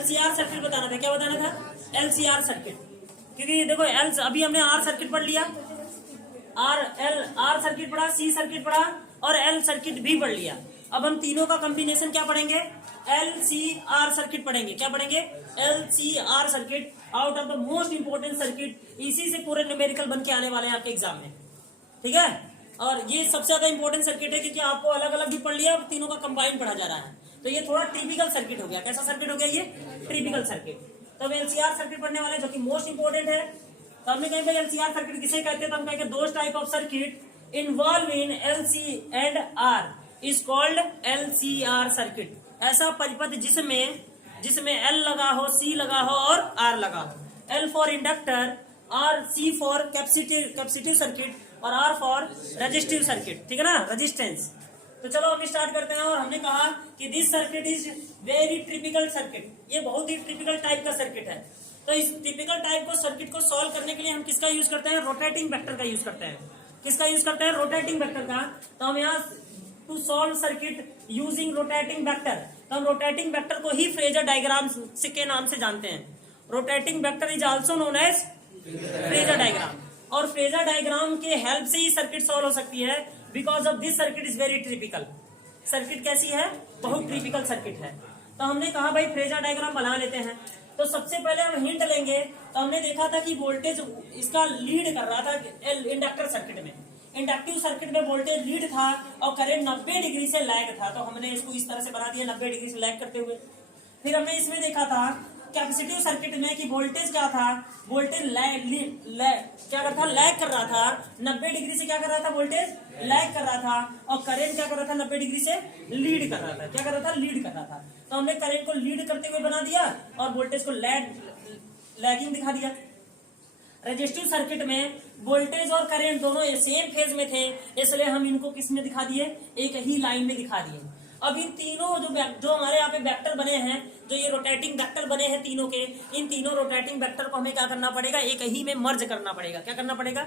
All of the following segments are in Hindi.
LCR सर्किट बताना था। क्या बताना था? LCR circuit. क्योंकि देखो अभी हमने R सर्किट पढ़ लिया, R सर्किट पढ़ा, C सर्किट पढ़ा और L सर्किट भी पढ़ लिया। अब हम तीनों का कॉम्बिनेशन क्या पढ़ेंगे? LCR सर्किट पढ़ेंगे। क्या पढ़ेंगे? LCR circuit, out of the most important circuit. इसी से पूरे न्यूमेरिकल बन के आने वाले हैं आपके एग्जाम में, ठीक है। और ये सबसे ज्यादा इंपॉर्टेंट सर्किट है क्योंकि आपको अलग अलग भी पढ़ लिया और तीनों का कंबाइन पढ़ा जा रहा है। तो ये थोड़ा टिपिकल सर्किट हो गया। कैसा सर्किट हो गया ये? Typical circuit. तो हम LCR सर्किट पढ़ने वाले जो कि मोस्ट इंपोर्टेंट है। तो हमने कहीं पे LCR सर्किट किसे कहते हैं? तो हम कहेंगे those type of circuit involve in LC and R is called LCR circuit. ऐसा परिपथ जिसमें L लगा हो, C लगा हो और R लगा हो। L for inductor, C for capacitive circuit और R फॉर रेजिस्टिव सर्किट, ठीक है ना, रेजिस्टेंस। तो चलो हम स्टार्ट करते हैं। और हमने कहा कि this circuit is very typical circuit. ये बहुत ही टिपिकल टाइप का सर्किट है। तो इस टिपिकल टाइप को सर्किट को सॉल्व करने के लिए हम किसका यूज करते हैं? रोटेटिंग वेक्टर का यूज करते हैं। किसका यूज करते हैं? रोटेटिंग वेक्टर का। तो हम यहाँ to solve circuit using rotating vector, तो हम रोटेटिंग वेक्टर को ही फ्रेजर डायग्राम के नाम से जानते हैं। Rotating vector is also known as phasor diagram. और फ्रेजर डायग्राम के हेल्प से ही सर्किट सॉल्व हो सकती है। Because of this circuit is very typical. Circuit कैसी है? बहुत टिपिकल सर्किट है। तो हमने कहा भाई फ्रेजर डायग्राम बना लेते हैं। तो सबसे पहले हम हिंट लेंगे। तो हमने देखा था कि वोल्टेज इसका लीड कर रहा था इंडक्टर सर्किट में। इंडक्टिव सर्किट में वोल्टेज लीड था और करंट 90 डिग्री से लैग था। तो हमने इसको इस तरह से बना दिया 90 डिग्री से लैग करते हुए। फिर हमने इसमें देखा था कैपेसिटिव सर्किट में कि वोल्टेज क्या था? वोल्टेज क्या कर था? लैग कर रहा था 90 डिग्री से। क्या कर रहा था? वोल्टेज लैग कर रहा था। और करंट क्या कर रहा था? 90 डिग्री से लीड कर रहा था। क्या कर रहा था? लीड कर रहा था। तो हमने करंट को लीड करते हुए बना दिया और वोल्टेज को लैगिंग दिखा दिया। रेजिस्टिव सर्किट में वोल्टेज और करंट दोनों सेम फेज में थे, इसलिए हम इनको किस में दिखा दिए? एक ही लाइन में दिखा दिए। अब इन तीनों जो हमारे यहाँ पे वेक्टर बने हैं, जो ये रोटेटिंग वेक्टर बने हैं तीनों के, इन तीनों रोटेटिंग वेक्टर को हमें क्या करना पड़ेगा? एक ही में मर्ज करना पड़ेगा। क्या करना पड़ेगा?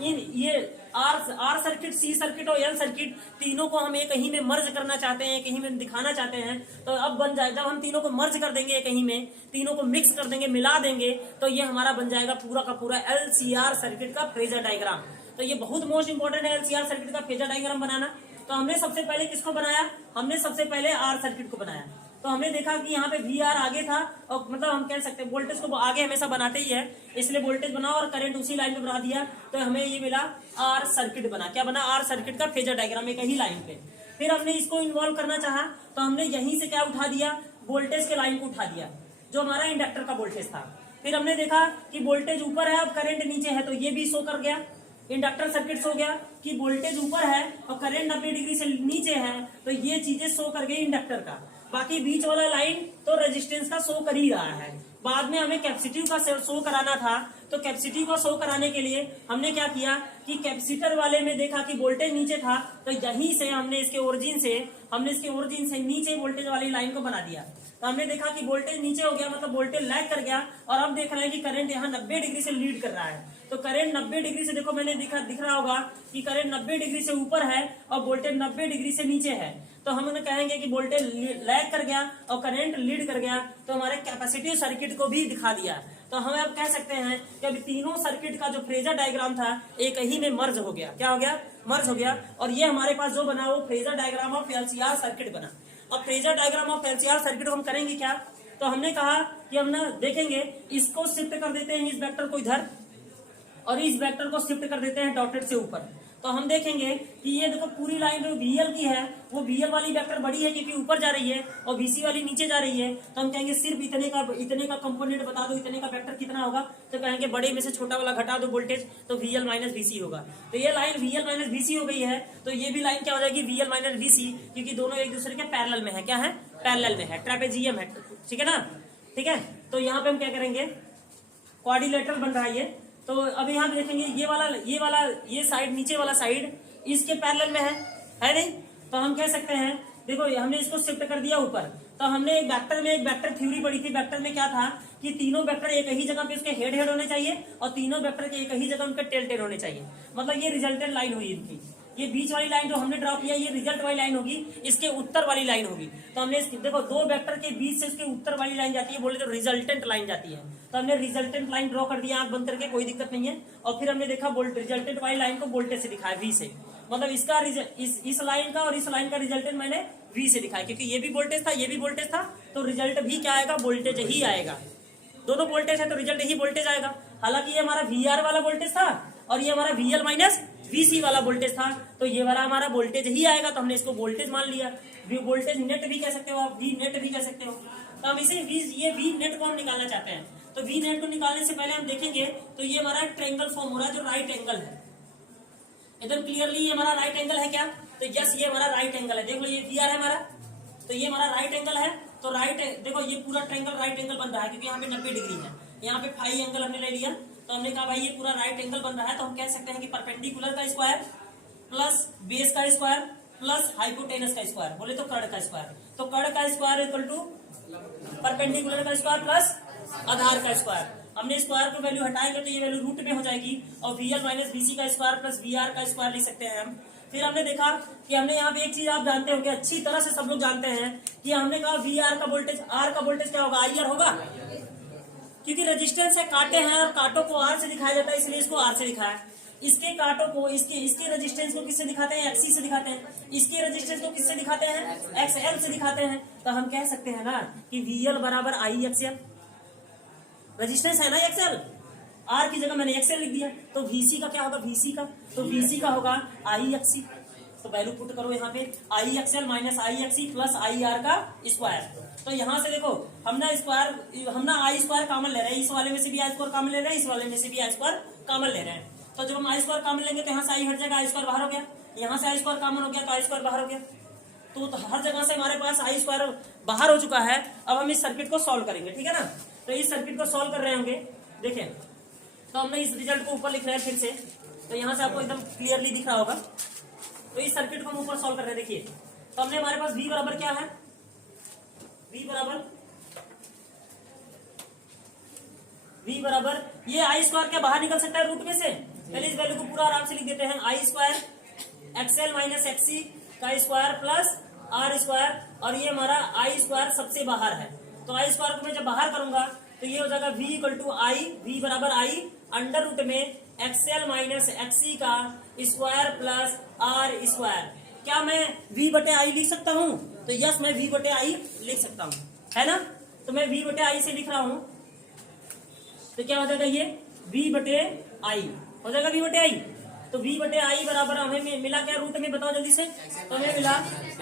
ये आर सर्किट, सी सर्किट और एल सर्किट तीनों को हम एक ही में मर्ज करना चाहते हैं, एक ही में दिखाना चाहते हैं। तो अब बन जाए, जब हम तीनों को मर्ज कर देंगे एक ही में, तीनों को मिक्स कर देंगे, मिला देंगे, तो ये हमारा बन जाएगा पूरा का पूरा LCR सर्किट का फेजर डायग्राम। तो ये बहुत मोस्ट इंपोर्टेंट है LCR सर्किट का फेजर डायग्राम बनाना। तो हमने सबसे पहले किसको बनाया? हमने सबसे पहले R सर्किट को बनाया। तो हमने देखा कि यहाँ पे VR आगे था, और मतलब हम कह सकते हैं वोल्टेज को आगे हमेशा बनाते ही है, इसलिए वोल्टेज बना और करंट उसी लाइन में बना दिया। तो हमें ये मिला R सर्किट बना। क्या बना? R सर्किट का फेजर डायग्राम एक ही लाइन पे। फिर हमने इसको इन्वॉल्व करना चाहा, तो हमने यहीं से क्या उठा दिया? वोल्टेज के लाइन को उठा दिया, जो हमारा इंडक्टर का वोल्टेज था। फिर हमने देखा कि वोल्टेज ऊपर है और करंट नीचे है, तो ये भी शो कर गया। इंडक्टर सर्किट हो गया कि वोल्टेज ऊपर है और करंट 90 डिग्री से नीचे है, तो ये चीजें शो कर गई इंडक्टर का। बाकी बीच वाला लाइन तो रेजिस्टेंस का शो कर ही रहा है। बाद में हमें कैपेसिटिव का शो कराना था, तो कैपेसिटिव का शो कराने के लिए हमने क्या किया कि कैपेसिटर वाले में देखा कि वोल्टेज नीचे था, तो यहीं से हमने इसके ओरिजिन से नीचे वोल्टेज वाली लाइन को बना दिया। तो हमने देखा कि वोल्टेज नीचे हो गया, मतलब वोल्टेज लैग कर गया। और अब देख रहे हैं कि करंट यहाँ 90 डिग्री से लीड कर रहा है। तो करंट 90 डिग्री से, देखो मैंने दिख रहा होगा कि करंट 90 डिग्री से ऊपर है और वोल्टेज 90 डिग्री से नीचे है। तो हम कहेंगे कि वोल्टेज लैग कर गया और करंट लीड कर गया, तो हमारे कैपेसिटिव सर्किट को भी दिखा दिया। तो हम अब कह सकते हैं कि अभी तीनों सर्किट का जो फ्रेजर डायग्राम था एक ही में मर्ज हो गया। क्या हो गया? मर्ज हो गया। और ये हमारे पास जो बना वो Fraser diagram of LCR circuit बना। अब Fraser diagram of LCR circuit को हम करेंगे क्या? तो हमने कहा कि हम ना देखेंगे, इसको शिफ्ट कर देते हैं, इस वेक्टर को इधर, और इस वेक्टर को शिफ्ट कर देते हैं डॉटेड से ऊपर। तो हम देखेंगे कि ये देखो पूरी लाइन जो VL की है, वो VL वाली वेक्टर बड़ी है क्योंकि ऊपर जा रही है, और VC वाली नीचे जा रही है। तो हम कहेंगे सिर्फ इतने का कंपोनेंट बता दो, इतने का वेक्टर कितना होगा। तो कहेंगे बड़े में से छोटा वाला घटा दो वोल्टेज, तो VL माइनस VC होगा। तो ये लाइन VL माइनस VC हो गई है। तो ये भी लाइन क्या हो जाएगी? VL माइनस VC, क्योंकि दोनों एक दूसरे के पैरेलल में है। क्या है? पैरेलल में है, ट्रेपेजियम है, ठीक है ना। ठीक है, तो यहाँ पे हम क्या करेंगे? क्वाड्रिलेटरल बन रहा है ये। तो अभी यहाँ देखेंगे ये साइड, नीचे वाला साइड इसके पैरेलल में है नहीं? तो हम कह सकते हैं, देखो हमने इसको शिफ्ट कर दिया ऊपर। तो हमने एक वेक्टर थ्योरी पढ़ी थी। वेक्टर में क्या था कि तीनों वेक्टर एक ही जगह पे उसके हेड होने चाहिए और तीनों वेक्टर के एक ही जगह उनके टेल होने चाहिए। मतलब ये रिजल्टेंट लाइन हुई इनकी। ये बीच वाली लाइन जो हमने ड्रॉ किया ये रिजल्ट वाली लाइन होगी, इसके उत्तर वाली लाइन होगी। तो हमने देखो दो वेक्टर के बीच से उसके उत्तर वाली लाइन जाती है, बोले तो रिजल्टेंट लाइन जाती है। तो हमने रिजल्टेंट लाइन ड्रॉ कर दिया आंख बंद करके, कोई दिक्कत नहीं है। और फिर हमने देखा रिजल्टेंट वाली लाइन को वोल्टेज से दिखाया वी से, मतलब इसका इस लाइन का और इस लाइन का रिजल्टेंट मैंने वी से दिखाया, क्योंकि ये भी वोल्टेज था ये भी वोल्टेज था, तो रिजल्ट भी क्या आएगा, वोल्टेज ही आएगा। दोनों वोल्टेज है तो रिजल्ट ही वोल्टेज आएगा। हालांकि ये हमारा वीआर वाला वोल्टेज था और ये हमारा वीएल माइनस वीसी वाला वोल्टेज था, तो ये वाला हमारा वोल्टेज ही आएगा, तो हमने इसको वोल्टेज मान लिया। वोल्टेज नेट भी कह सकते हो आप, वी नेट भी कह सकते हो। तो हम इसे ये वी नेट को हम निकालना चाहते हैं, तो वी नेट को निकालने से पहले हम देखेंगे तो ये हमारा ट्रायंगल फॉर्म हो रहा है जो राइट एंगल है। एकदम क्लियरली ये हमारा राइट एंगल है क्या, तो यस ये हमारा राइट एंगल है। देख लो ये वीआर है हमारा, तो ये हमारा राइट एंगल है। तो राइट देखो ये पूरा ट्रायंगल राइट एंगल बन रहा है, क्योंकि यहाँ पे 90 डिग्री है, यहाँ पे फाई एंगल हमने ले लिया। तो हमने कहा भाई ये पूरा राइट एंगल बन रहा है, तो हम कह सकते हैं कि परपेंडिकुलर का स्क्वायर प्लस बेस का स्क्वायर प्लस हाइपोटेनस का स्क्वायर, बोले तो कर्ण का स्क्वायर। तो कर्ण का स्क्वायर इक्वल टू परपेंडिकुलर का स्क्वायर प्लस आधार का स्क्वायर। हमने स्क्वायर को वैल्यू हटाएंगे तो ये वैल्यू रूट में हो जाएगी, और वीएल माइनस वीसी का स्क्वायर प्लस वीआर का स्क्वायर लिख सकते हैं हम। फिर हमने देखा कि हमने यहाँ पे एक चीज आप जानते होंगे, अच्छी तरह से सब लोग जानते हैं कि हमने कहा वीआर का वोल्टेज, आर का वोल्टेज क्या होगा, आईआर होगा, क्योंकि रेजिस्टेंस है, कांटे हैं और कांटों को आर से दिखाया जाता है, इसलिए इसको आर से दिखाया। इसके कांटों को इसके रेजिस्टेंस को किससे दिखाते हैं, एक्सी से दिखाते हैं। इसके रेजिस्टेंस को किससे दिखाते हैं, एक्सएल से दिखाते हैं। तो हम कह सकते हैं ना कि वीएल बराबर आई एक्सएल, रेजिस्टेंस है ना एक्सएल, आर की जगह मैंने एक्सएल लिख दिया। तो वीसी का क्या होगा, वीसी का, तो वीसी का होगा आई एक्सी। तो वैल्यू पुट करो यहाँ पे, I XL minus I XC plus I R का स्क्वायर। तो यहाँ से देखो हम ना आई स्क्वायर कॉमन ले रहे हैं, इस वाले में से भी आई स्क्वायर कॉमन ले रहे हैं, इस वाले में से भी आई स्क्वायर कॉमन ले रहे हैं। तो जब हम आई स्क्वायर कॉमन लेंगे तो यहाँ से आई हट जाएगा, आई स्क्वायर बाहर हो गया, यहाँ से आई स्क्वायर कॉमन हो गया तो आई स्क्वायर बाहर हो गया। तो हर जगह से हमारे पास आई स्क्वायर बाहर हो चुका है। अब हम इस सर्किट को सॉल्व करेंगे, ठीक है ना। तो इस सर्किट को सॉल्व कर रहे होंगे, देखें तो हमने इस रिजल्ट को ऊपर लिख रहे हैं फिर से, तो यहाँ से आपको एकदम क्लियरली दिख रहा होगा। तो इस सर्किट को हम ऊपर सॉल्व कर रहे हैं, देखिए तो हमने हमारे पास v बराबर क्या है, v बराबर ये आई स्क्वायर क्या बाहर निकल सकता है रूट में से, पहले इस वैल्यू को पूरा आराम से लिख देते हैं, आई स्क्वायर एक्सएल माइनस एक्सी का स्क्वायर प्लस आर स्क्वायर, और ये हमारा आई स्क्वायर सबसे बाहर है। तो आई स्क्वायर को मैं जब बाहर करूंगा तो ये हो जाएगा v equal to I, v बराबर आई अंडर रूट में एक्सएल माइनस एक्सी का स्क्वायर प्लस आर स्क्वायर। क्या मैं v बटे आई लिख सकता हूँ, तो यस मैं v बटे आई लिख सकता हूँ, है ना। तो मैं v बटे आई से लिख रहा हूँ, तो क्या हो जाएगा ये v बटे आई हो जाएगा, v बटे आई। तो v बटे आई बराबर हमें मिला क्या रूट में, बताओ जल्दी से। तो हमें मिला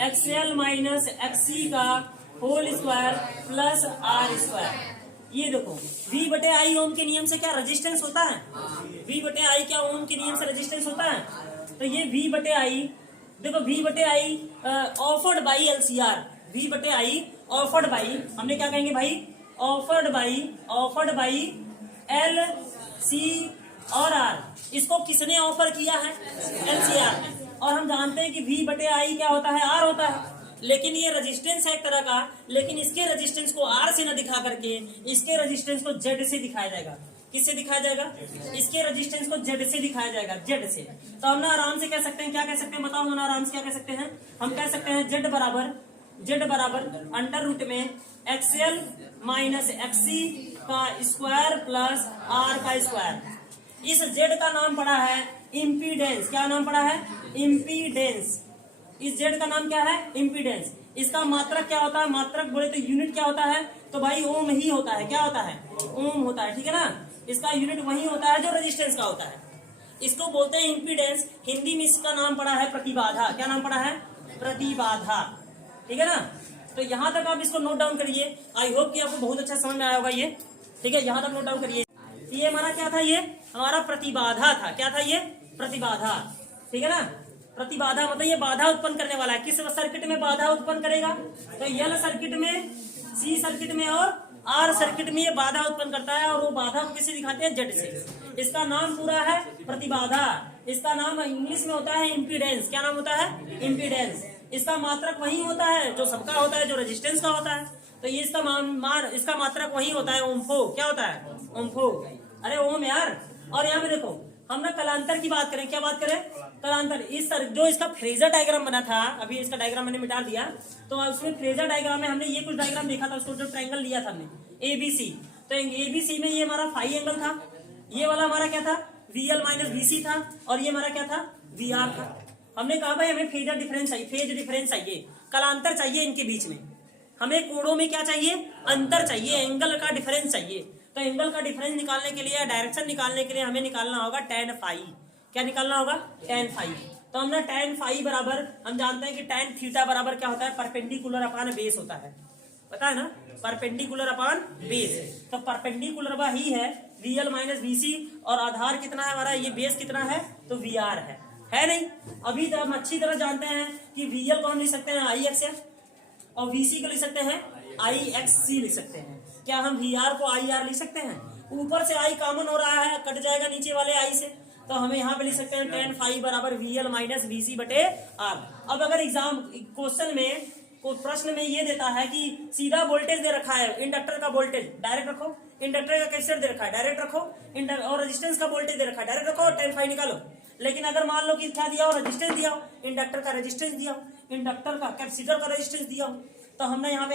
एक्सएल माइनस एक्सी का whole square plus R square. ये देखो v बटे आई ओम के नियम से क्या रेजिस्टेंस होता है, v बटे आई क्या ओम के नियम से रेजिस्टेंस होता है। तो ये v बटे आई, देखो v बटे I offered by LCR, v बटे आई ऑफर्ड बाई, हमने क्या कहेंगे भाई, ऑफर्ड बाई एल सी और आर। इसको किसने ऑफर किया है, एलसीआर ने। और हम जानते हैं कि v बटे आई क्या होता है, आर होता है। लेकिन ये रेजिस्टेंस है एक तरह का, लेकिन इसके रेजिस्टेंस को आर से न दिखा करके इसके रेजिस्टेंस को जेड से दिखाया जाएगा। किससे दिखाया जाएगा, इसके रेजिस्टेंस को जेड से दिखाया जाएगा, जेड से। तो हम ना आराम से कह सकते हैं, क्या कह सकते हैं बताओ, हम आराम से क्या कह सकते हैं, हम कह सकते हैं जेड बराबर अंडर रूट में एक्सएल माइनस एक्सी का स्क्वायर प्लस आर का स्क्वायर। इस जेड का नाम पड़ा है इम्पीडेंस। क्या नाम पड़ा है, इम्पीडेंस। इस जेड का नाम क्या है, इम्पीडेंस। इसका मात्रक क्या होता है, मात्रक बोले तो यूनिट क्या होता है, तो भाई ओम ही होता है। क्या होता है, ओम होता है, ठीक है ना। इसका यूनिट वही होता है जो रेजिस्टेंस का होता है। इसको बोलते हैं इम्पीडेंस। हिंदी में इसका नाम पड़ा है प्रतिबाधा। क्या नाम पड़ा है, प्रतिबाधा, ठीक है ना। तो यहाँ तक आप इसको नोट डाउन करिए। आई होप कि आपको बहुत अच्छा समझ में आया होगा ये, ठीक है। यहाँ तक नोट डाउन करिए। ये हमारा क्या था, ये हमारा प्रतिबाधा था। क्या था ये, प्रतिबाधा, ठीक है ना। प्रतिबाधा मतलब ये बाधा उत्पन्न करने वाला है। किस सर्किट में बाधा उत्पन्न करेगा, तो एल सर्किट में, सी सर्किट में और आर सर्किट में ये बाधा उत्पन्न करता है। और वो बाधा को किससे दिखाते हैं, जेड से। इसका नाम पूरा है प्रतिबाधा। इसका नाम इंग्लिश में होता है इम्पीडेंस। क्या नाम होता है, इम्पीडेंस। इसका मात्रक वही होता है जो सबका होता है, जो रेजिस्टेंस का होता है। तो ये इसका मात्रक वही होता है, ओम्फो। क्या होता है, ओम्फो। अरे ओम यार। और यहाँ पे देखो हम ना कलांतर की बात करें, क्या बात करें, कलांतर। इस जो इसका फ्रेजर डायग्राम बना था, अभी इसका डायग्राम मैंने मिटा दिया, तो उसमें फ्रेजर डायग्राम में हमने ये कुछ डायग्राम देखा था, उसको जो ट्रायंगल लिया था हमने एबीसी, तो एबीसी में ये हमारा फाई एंगल था, ये वाला हमारा क्या था, VL माइनस VC था, और ये हमारा क्या था, VR था। हमने कहा भाई हमें फेज डिफरेंस चाहिए, कलांतर चाहिए इनके बीच में, हमें कोणों में क्या चाहिए, अंतर चाहिए, एंगल का डिफरेंस चाहिए। तो एंगल का डिफरेंस निकालने के लिए, डायरेक्शन निकालने के लिए हमें निकालना होगा tan फाई। क्या निकालना होगा, tan फाई। तो हमने tan फाई बराबर, हम जानते हैं कि tan थीटा बराबर क्या होता है, परपेंडिकुलर अपान बेस होता है, पता है ना, परपेंडिकुलर अपान बेस। तो परपेंडिकुलर वही है VL माइनस VC, और आधार कितना है हमारा, ये बेस कितना है, तो VR है नहीं। अभी तो हम अच्छी तरह जानते हैं कि VL को हम लिख सकते हैं IXF, और VC को लिख सकते हैं IXC लिख सकते हैं। क्या हम VR को IR लिख सकते हैं, ऊपर से I कॉमन हो रहा है, कट जाएगा नीचे वाले I से, तो हमें यहाँ पे लिख सकते हैं tan फाई बराबर VL माइनस VC बटे R। अब अगर एग्जाम क्वेश्चन में को प्रश्न में ये देता है कि सीधा वोल्टेज दे रखा है, इंडक्टर का वोल्टेज डायरेक्ट रखो, इंडक्टर का कैपेसिटर दे रखा है डायरेक्ट रखो, और रेजिस्टेंस का वोल्टेज दे रखा है डायरेक्ट रखो, tan फाई निकालो। लेकिन अगर मान लो कि क्या दिया हो, रेजिस्टेंस दिया हो, इंडक्टर का रेजिस्टेंस दिया हो, इंडक्टर का कैपेसिटर का रेजिस्टेंस दिया हो, तो हमने यहाँ पे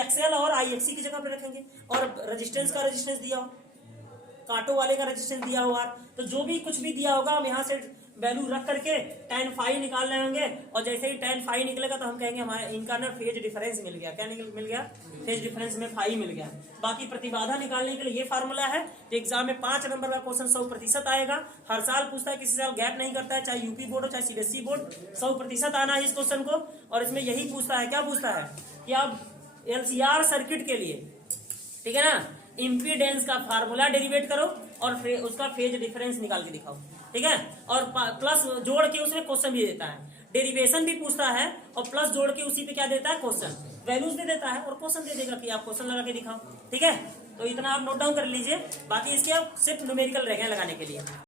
XL और IXC की जगह पे रखेंगे, और रेजिस्टेंस का रेजिस्टेंस दिया हो, कांटों वाले का रेजिस्टेंस दिया हुआ, तो जो भी कुछ भी दिया होगा हम यहाँ से वैल्यू रख करके tan फाई निकाल रहे होंगे, और जैसे ही tan फाई निकलेगा तो हम कहेंगे हमारे इनका ना फेज डिफरेंस मिल गया। क्या मिल गया, फेज डिफरेंस में फाई मिल गया। बाकी प्रतिबाधा निकालने के लिए ये फार्मूला है, जो एग्जाम में 5 नंबर का क्वेश्चन 100% आएगा, हर साल पूछता है, किसी साल गैप नहीं करता है, चाहे यूपी बोर्ड हो चाहे CBSE बोर्ड, 100% आना है इस क्वेश्चन को। और इसमें यही पूछता है, क्या पूछता है कि आप LCR सर्किट के लिए, ठीक है ना, इम्पीडेंस का फार्मूला डेरिवेट करो और उसका फेज डिफरेंस निकाल के दिखाओ, ठीक है। और प्लस जोड़ के उसमें क्वेश्चन भी देता है, डेरिवेशन भी पूछता है, और प्लस जोड़ के उसी पे क्या देता है, क्वेश्चन वैल्यूज दे देता है, और क्वेश्चन दे देगा कि आप क्वेश्चन लगा के दिखाओ, ठीक है। तो इतना आप नोट डाउन कर लीजिए, बाकी इसके सिर्फ न्यूमेरिकल रह गए लगाने के लिए।